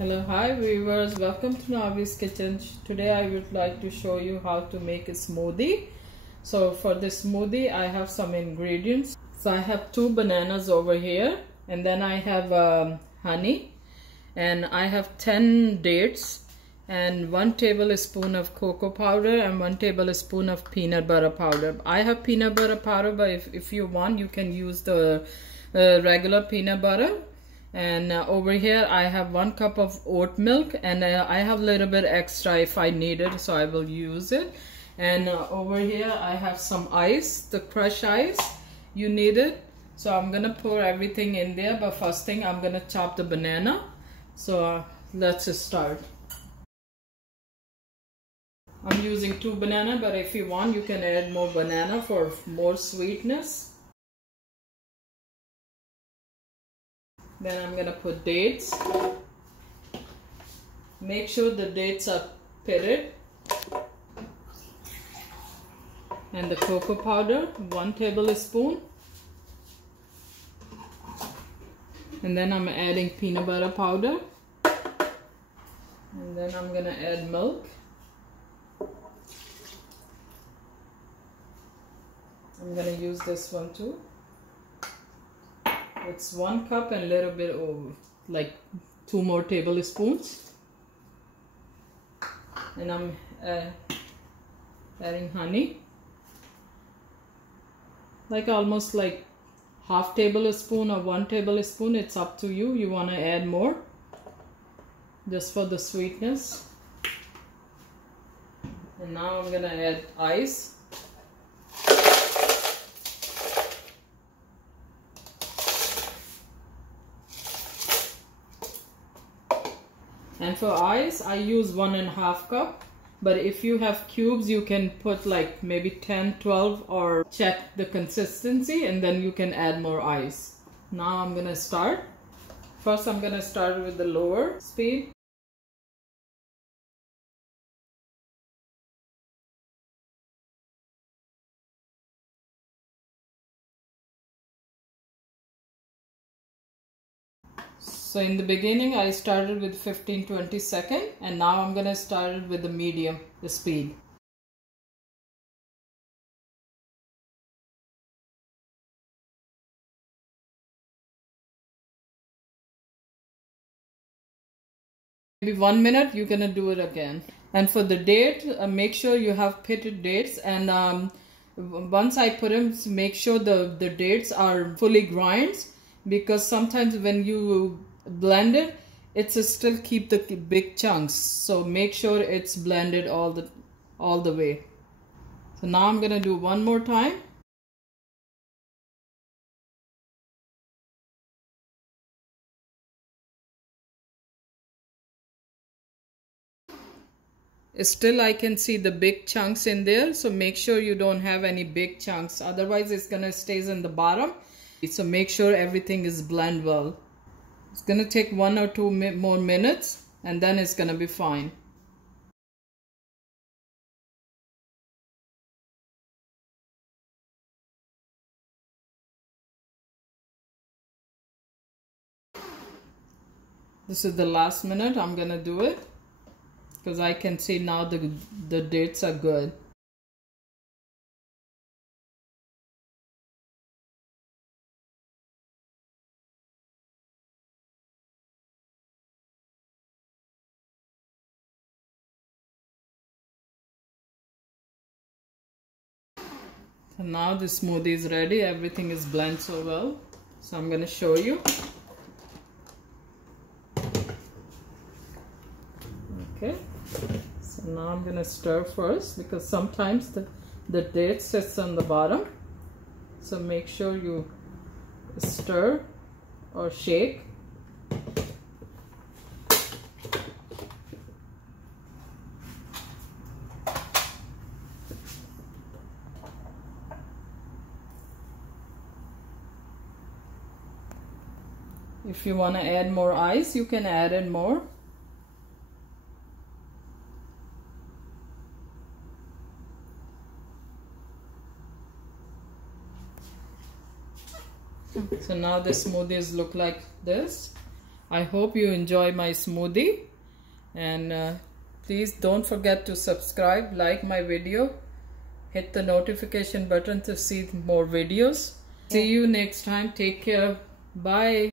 Hello, hi viewers, welcome to Navi's Kitchen. Today I would like to show you how to make a smoothie. So for this smoothie I have some ingredients. So I have 2 bananas over here, and then I have honey, and I have 10 dates and 1 tablespoon of cocoa powder and 1 tablespoon of peanut butter powder. I have peanut butter powder, but if you want you can use the regular peanut butter. And over here I have 1 cup of oat milk, and I have a little bit extra if I need it, so I will use it. And over here I have some ice, the crushed ice. You need it, so I'm gonna pour everything in there, but first thing I'm gonna chop the banana. So let's just start. I'm using 2 banana, but if you want you can add more banana for more sweetness. Then I'm gonna put dates. Make sure the dates are pitted. And the cocoa powder, 1 tablespoon. And then I'm adding peanut butter powder. And then I'm gonna add milk. I'm gonna use this one too. It's 1 cup and a little bit over, like 2 more tablespoons. And I'm adding honey, like almost like half tablespoon or 1 tablespoon. It's up to you. You want to add more just for the sweetness. And now I'm gonna add ice. And for ice, I use 1.5 cup. But if you have cubes, you can put like maybe 10, 12, or check the consistency, and then you can add more ice. Now I'm gonna start. First, I'm gonna start with the lower speed. So in the beginning I started with 15-20 seconds, and now I'm gonna start with the medium, the speed. Maybe 1 minute you're gonna do it again. And for the date, make sure you have pitted dates, and once I put them, make sure the dates are fully ground, because sometimes when you blend it, it's still keep the big chunks. So make sure it's blended all the way. So now I'm gonna do 1 more time. Still I can see the big chunks in there, so make sure you don't have any big chunks, otherwise it's gonna stays in the bottom. So make sure everything is blend well. It's gonna take 1 or 2 more minutes, and then it's gonna be fine. This is the last minute. I'm gonna do it because I can see now the dates are good. So now the smoothie is ready. Everything is blended so well. So I'm gonna show you. Okay. So now I'm gonna stir first, because sometimes the date sits on the bottom. So make sure you stir or shake. If you want to add more ice, you can add in more. So now the smoothies look like this. I hope you enjoy my smoothie, and please don't forget to subscribe, like my video, hit the notification button to see more videos. See you next time. Take care. Bye.